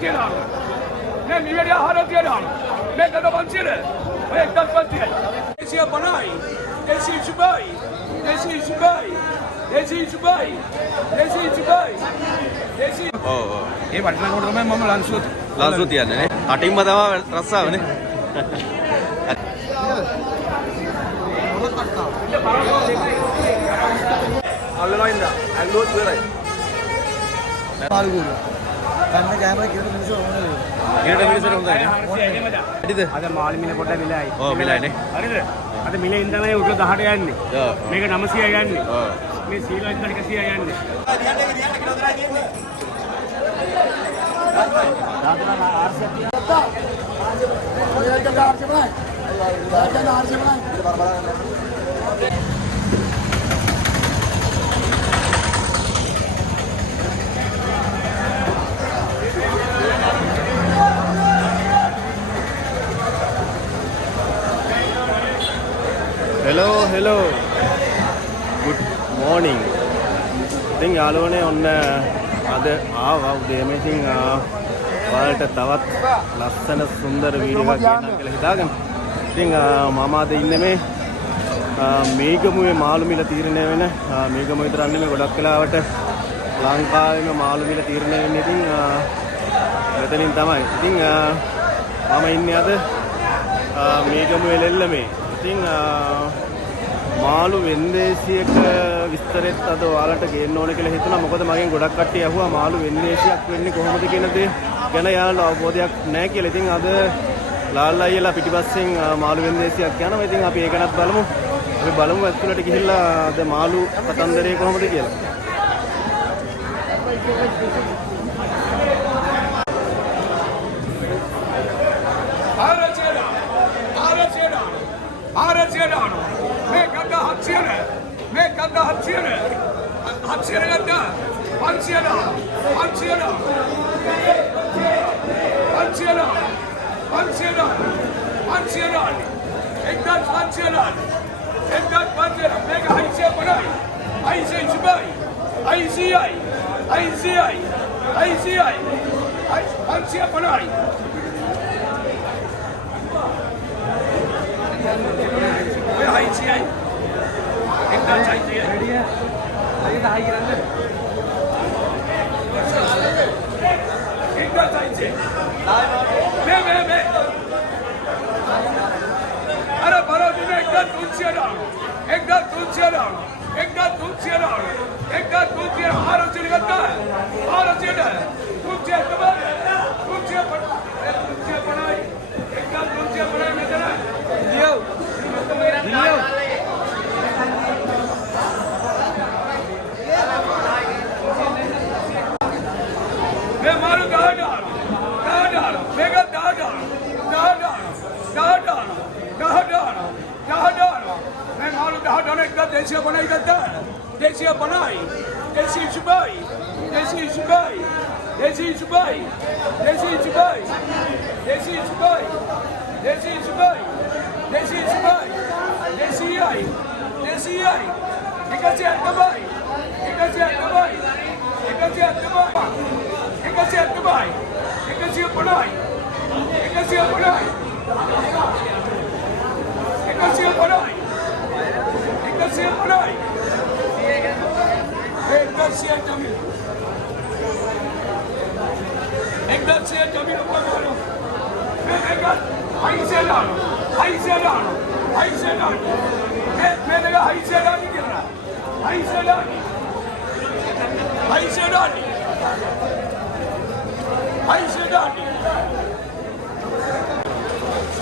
තියෙනවා. මේ මියඩිය ආහාර තියෙනවා. මේක තමයි ඔය එක්කත් පස්සේ. දේශීය බණයි. දේශීය සුබයි. දේශීය සුබයි. දේශීය සුබයි. දේශීය සුබයි. දේශීය ඔව් ඒ වටිනාකොට තමයි මම ලන්සුව තියන්නේ නේ. කටින්ම තමයි රස්සාවනේ. අල්ලලා ඉඳලා ඇල්ලුවොත් ඉවරයි. පාළු ගුරු. ගන්න කැමරා කිරට මිනිස්සු ඕනේ. කිරට මිනිස්සු හොඳයි නේ. හරිද? අද මාළි මිල පොඩ මිලයි. ඔව් මිලයිනේ. හරිද? අද මිලේ ඉඳලා උඩ 18 යන්නේ. ඔව්. මේක 900 යන්නේ. ඔව්. මේ සීලා ඉඳලා 100 යන්නේ. hello good morning ඉතින් යාළුවනේ ඔන්න අද ආවා උදේම ඉතින් ඔයාලට තවත් ලස්සන සුන්දර වීඩියෝ එකක් ගෙනන්න කියලා හිතාගෙන ඉතින් මම අද ඉන්නේ මේ මේගමුවේ මාළු මිල තීරණය වෙන මේගමුව විතරක් නෙමෙයි ගොඩක් වෙලාවට ලංකාවේම මාළු මිල තීරණය වෙන්නේ ඉතින් මෙතනින් තමයි ඉතින් මම ඉන්නේ අද මේගමුවේ ලෙල්ලමේ ඉතින් මාළු වෙන්දේසියක විස්තරෙත් අද ඔයාලට ගේන්න ඕන කියලා හිතුණා. මොකද මගෙන් ගොඩක් කට්ටිය අහුවා මාළු වෙන්දේසියක් වෙන්නේ කොහොමද කියන දේ ගැන යාළුවෝ අවබෝධයක් නැහැ කියලා. ඉතින් අද ලාල් අයියලා පිටිපස්සෙන් මාළු වෙන්දේසියක් යනවා. ඉතින් අපි ඒක ගැනත් බලමු. අපි බලමු ඇතුළට ගිහිල්ලා අද මාළු කතන්දරේ කොහොමද කියලා.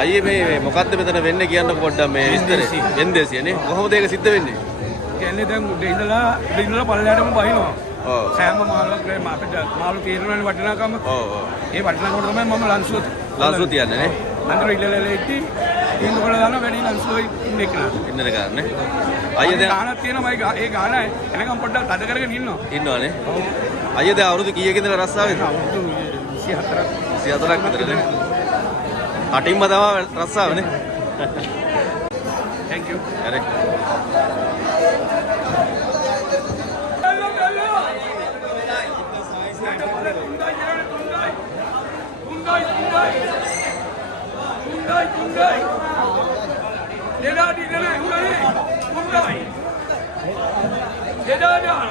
අයියේ මේ මොකද්ද මෙතන වෙන්නේ කියන්නකො පොඩ්ඩක් මේ විස්තරේ වෙන්දේසියනේ කොහොමද ඒක සිද්ධ වෙන්නේ? කියන්නේ දැන් උඩ ඉඳලා පල්ලෙහාටම බහිනවා. ඔව්. සෑම මාළුවක්ම අපිට මාළු තීරණවල වටිනාකම. ඔව් ඔව්. ඒ වටිනාකොට තමයි මම ලන්සුව තියන්නේ නේ. අnder ඉල්ලලා ඉති ඉන්නකොට දාන වැඩි ලන්සුව ඉන්න එක නා. ඉන්නද ගන්න. අයියේ දැන් ගානක් තියෙනවා ඒ ගාන එනකම් පොඩ්ඩක් තද කරගෙන ඉන්නවනේ. ඔව්. අයියේ දැන් අවුරුදු කීයක ඉඳලා රස්සාවේද? අවුරුදු 24ක් විතරනේ. කටින්ම තමයි රස්සාවනේ. Thank you. හරි. Tundai. Deda di dana hulai. Tundai. Deda dah.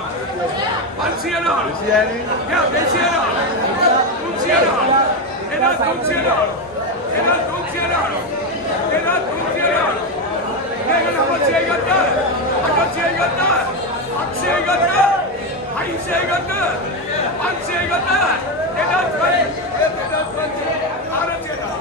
Pansiana. Ya, Pansiana. Tunsiana. Deda Tunsiana. Dega nama Cegata. Akan Cegata. Cegata. Hai Cegata. Pan Cegata. Deda Tuan. Arah Cegata.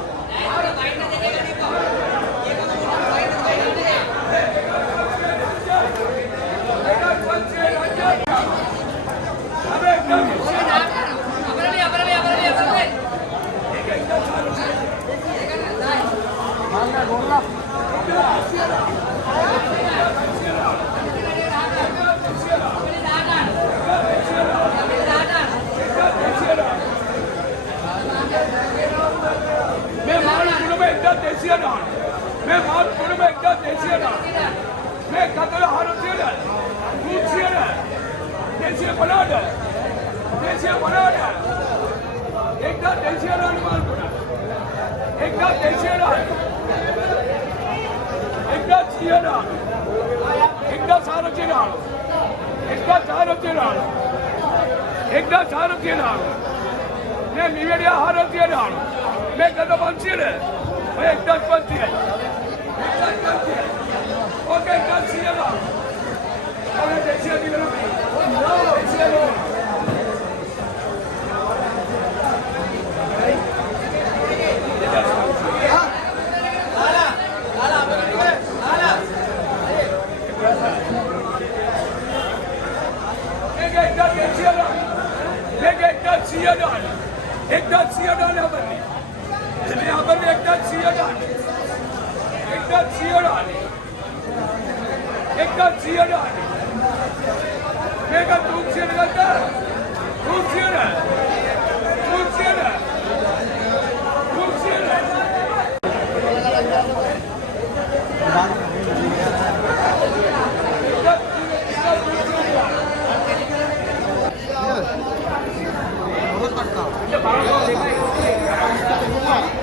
मैं मार पुणे में एक देसी है ना मैं कतल हारती है दूसरी है देसी बना है एक देसी है ना मार पुणे एक देसी है ना एक चिया ना एक सारथी ना एक सारथी ना मैं मीडिया हारती है ना मैं कदम बंसी है मैं एक बंसी है Okay, that's the other. Okay, that's the other. No, it's the other.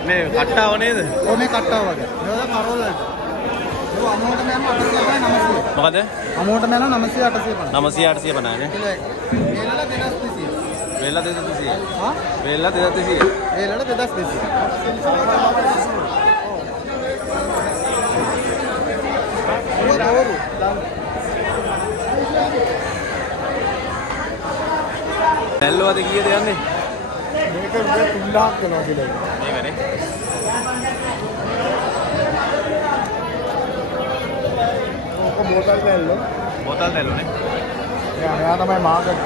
මේ කට්ටාව නේද? ඔය මේ කට්ටාව වගේ. මේක කරවල වලට. ඒක අමුවට යනවා 850 මොකද? අමුවට යනවා 900 850. 900 850 නේ. වේලල 2200. වේල්ලා 2200. හා? වේල්ලා 2200. වේලල 2200. ඕරු. දැල්ලවද කීයද යන්නේ? මේක රුපියල් 3000ක් වෙනවා කියලා. මේකනේ. ඔක බෝතල් දැල්ලෝ. බෝතල් දැල්ලෝනේ. මෙයා තමයි මාකට්.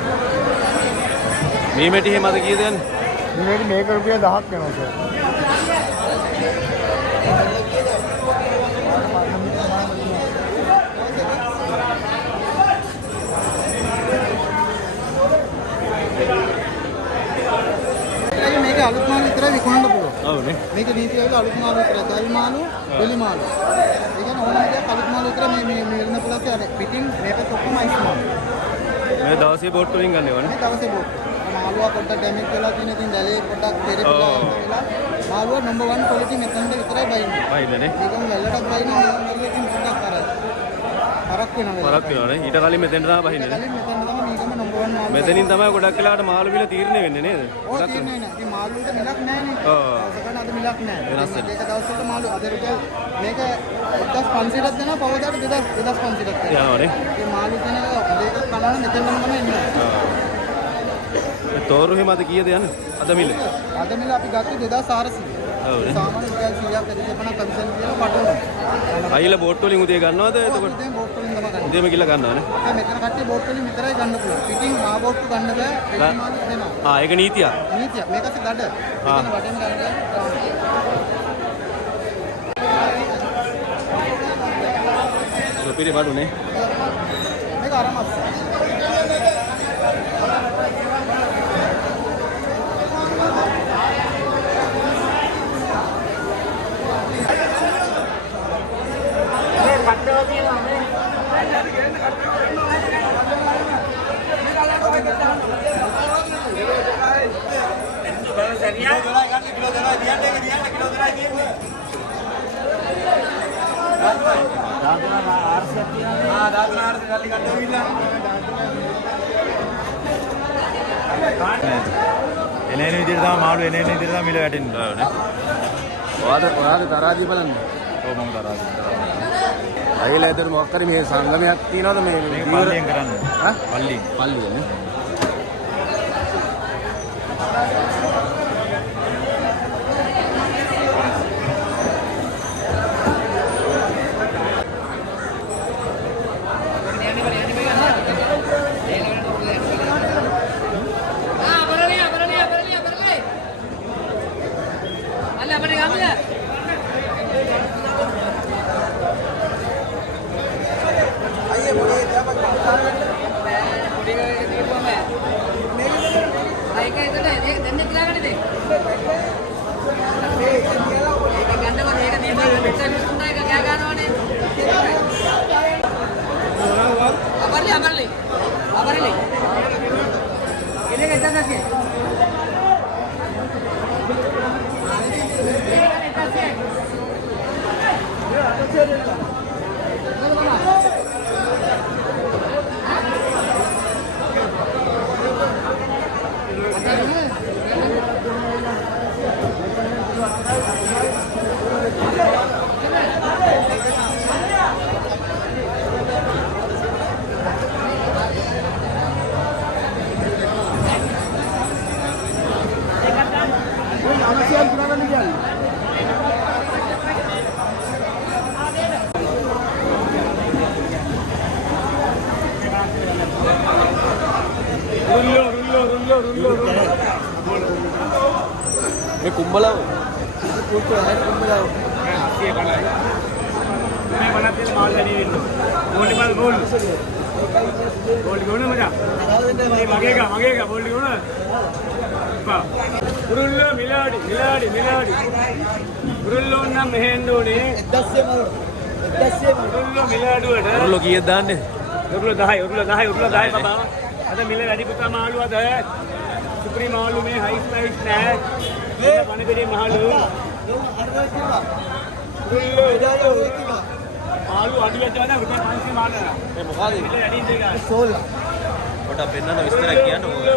මේ මෙටි එහෙම අද කීයද යන්නේ? මේක රුපියල් 1000ක් වෙනවා සර්. මේක අලුත් මාළු විතරයි විකුණන්න පුළුවන්. ඔව්නේ. මේක නීතිය ඇවිල්ලා අලුත් මාළු විතරයි. දල් මාළු, බෙලි මාළු. ඒ කියන්නේ ඕනම දෙයක් අලුත් මාළු විතර මේ මෙරණ ප්ලස් අර පිටින් මේකත් ඔක්කොම අයිස් මාළු. මේ දවසේ බෝට් වලින් ගන්නවනේ. මේ දවසේ බෝට්. මාළුවා පොඩ්ඩක් ඩැමේජ් වෙලා තියෙන ඉතින් දැලේ පොඩ්ඩක් පෙරපිලා වෙලා මාළුවා නම්බර් 1 ක්වොලිටි මෙතනද විතරයි බයින්නේ. බයින්නනේ. මේකම වැල්ලටත් බයින්නේ මේකම ඉතින් පොඩ්ඩක් අරක් වෙනවා. පරක් වෙනවනේ. ඊට කලින් මෙතෙන්ට තමයි බහින්නේ නේ. කලින් මෙතන තමයි මේකම නම්බර් 1 මාළු. මෙතනින් තමයි ගොඩක් වෙලාවට මාළු මිල තීරණය වෙන්නේ නේද? ඔව් තීරණය නෑ. මේ මාළු වලට මිලක් නෑනේ. ඔව්. සකන අද මිලක් නෑ. වෙනස් වෙනවා. මේක දවස් වලට මාළු අද රුපියල් මේක 1500ක් දෙනවා පවදාට 2500ක් දෙනවා. යනවනේ. මේ මාළු කියන එක දෙක කනන මෙතන තමයි එන්නේ. ඒ තෝරු එහෙම අද කීයද යන්නේ? අද මිල. අද මිල අපි ගත්තේ 2400. ඔව්නේ. සාමාන්‍ය රුපියල් 100ක් දෙකපණ කමිෂන් කියලා පටවනවා. අයිලා බෝට් වලින් උදේ ගන්නවද එතකොට? දැන් බෝට් වලින් තමයි ගන්න. උදේම ගිහලා ගන්නවනේ. දැන් මෙතන කට්ටිය බෝට් වලින් විතරයි ගන්න පුළුවන්. පිටින් මා බෝට් ගන්න බෑ. පිටින් මාළු දෙනවා. ආ ඒක නීතියක්. නීතිය මේකත් ගඩ. ආ. මෙතන වටෙන් ගන්න. සුපිරි බඩුනේ. මේක අරමස්. එනේන විදිහට තමයි මාළු එනේන විදිහට තමයි මිල වැටෙන්න ඕනේ. ඔයාද තරාදී බලන්න. ඔව් මම තරහා. අයිලා ඇතර මොකක් හරි මේ සංගමයක් තියනවද මේ මේක පල්ලියෙන් කරන්නේ. හා? පල්ලියෙන්. පල්ලියෙන්. මේ කුඹලව මේ වනත් මාල් වැඩි වෙන්න ඕනේ මාල් ගෝල් ගෝල් මචං මේ මගේ එක බෝල් ගෝන බා උරුල්ලෝ මිලාඩි උරුල්ලෝ නම් මෙහෙන්න ඕනේ 1100 උරුල්ලෝ මිලාඩුවට උරුල්ලෝ කීයද දාන්නේ? උරුල්ලෝ 10 බබා අද මිල වැඩි පුතා මාළු අද සුප්‍රීම මාළු මේ හයි ප්‍රයිස් නෑ මේ වනපෙරේ මාළු මාළු අඩු වෙනවා නේද රුපියල් 500 මාළු මේ මොකද? මිල වැඩි දෙක සෝලා. පොඩක් පෙන්නන්න විස්තරයක් කියන්න ඕනේ.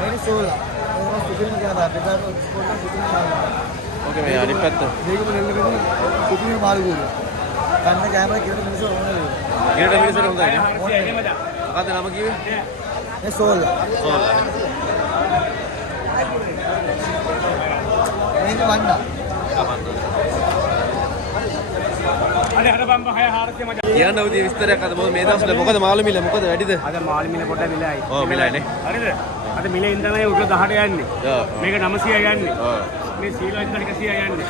මේක සෝලා. ඒක සුපිරිම කරලා දෙපාරක් ස්පෝට් සුපිරිම කරලා. ඕකේ මේ අනිත් පැත්ත. මේකම නෙල්ල කරන සුපිරිම මාළු ගෝල. ගන්න කැමරා කියලා මිනිස්සු ඕනේ. ඊට මිනිස්සුන්ට හොඳයි නේ. මචං මොකද නම කිව්වේ? මේ සෝලා. සෝල්ලා. මේක වණ්ඩා. අද බම්බ 600 මචං කියන්න උදේ විස්තරයක් අද මොකද මේ දවස්වල මොකද මාළු මිල මොකද වැඩිද? අද මාළු මිල පොඩ්ඩක් මිලයි ඔව් මිලයිනේ. හරිද අද මිලෙන් තමයි උඩ 18 යන්නේ ඔව්. මේක 900 යන්නේ ඔව්. මේ සීලා 100 යන්නේ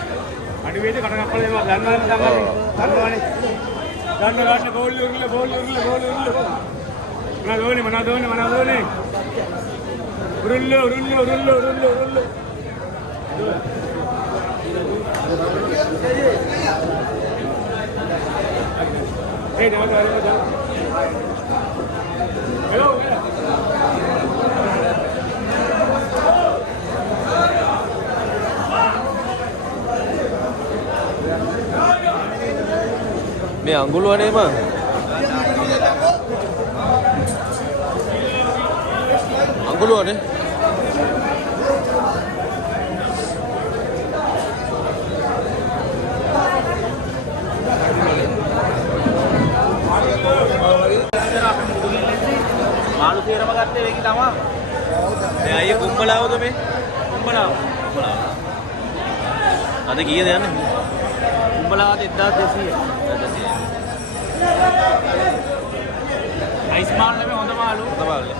අඩු වේද කට කප්පල දෙනවා දන්නවනේ ගන්න ගෝල් උරුල්ල මොනවද උරුල්ල Hey, no. Hello. මේ අඟුලුවනේ මං. අඟුලුවනේ. මාළු තීරම ගත්තේ වෙකි තමයි. මේ අයියේ කුඹලාවද මේ? කුඹලාව. අද කීයද යන්නේ? කුඹලාවට 1200. අයිස් මාළු නෙමෙයි හොඳ මාළු. හොඳ මාළුනේ.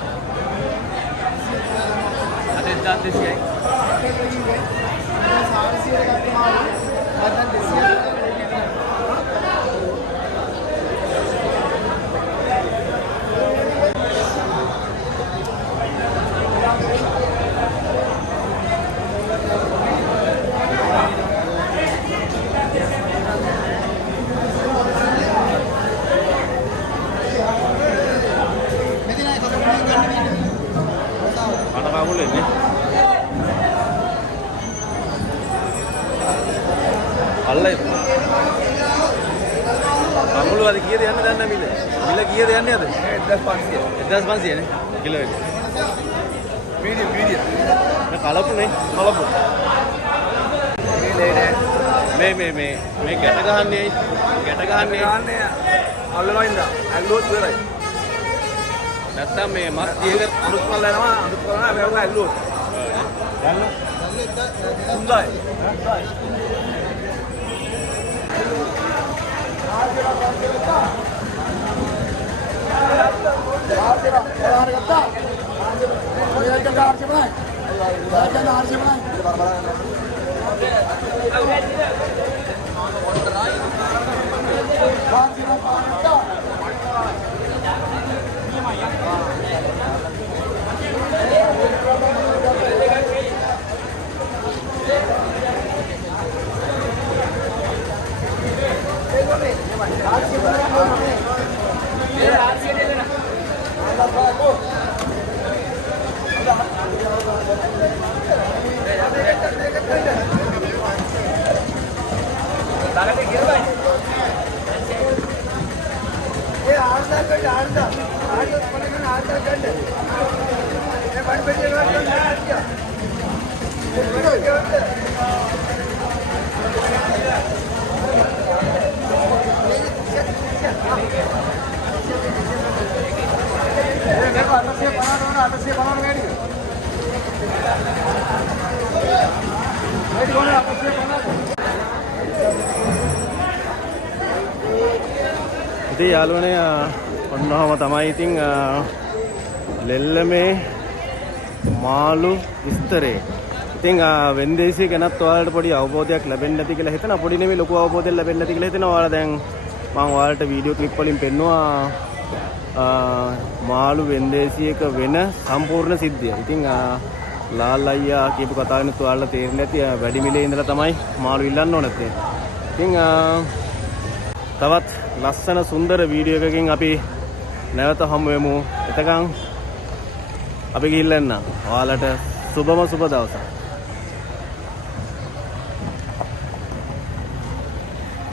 අද 1200යි. අට කකුල් එන්නේ. මාළු අද කීයද යන්නේ දන්නේ මිල. මිල කීයද යන්නේ අද? 1500. 1500 නේ කිලෝ එක. මීඩියම්. කලපු නේ කලපු. මේ ගැට ගහන්නේ ගාන්නේ අල්ලනවා ඉඳා. ඇල්ලුවොත් ඉවරයි. නැත්තම් මේ මස් දියක අලුත් මල් යනවා අලුත් කරනවා හැබැයි ඔක ඇල්ලුවොත්. හොඳයි. ඉතින් යාළුවනේ ඔන්නෝම තමයි ඉතින් ලෙල්ලමේ මාළු විස්තරේ. ඉතින් වෙන්දේසිය ගැනත් ඔයාලට පොඩි අවබෝධයක් ලැබෙන්න ඇති කියලා හිතනවා. පොඩි නෙමෙයි ලොකු අවබෝධයක් ලැබෙන්න ඇති කියලා හිතනවා. ඔයාලා දැන් මම ඔයාලට වීඩියෝ ක්ලිප් වලින් පෙන්නුවා මාළු වෙන්දේසියක වෙන සම්පූර්ණ සිද්ධිය. ඉතින් ලාල් අයියා කියපු කතාවෙනුත් ඔයාලට තේරෙන්න ඇති වැඩි මිලේ ඉඳලා තමයි මාළු ඉල්ලන්න ඕන නැත්තේ. ඉතින් තවත් ලස්සන සුන්දර වීඩියෝ එකකින් අපි නැවත හමු වෙමු. එතකන් අපි ගිහිල්ලා එන්න. ඔයාලට සුබම සුබ දවසක්.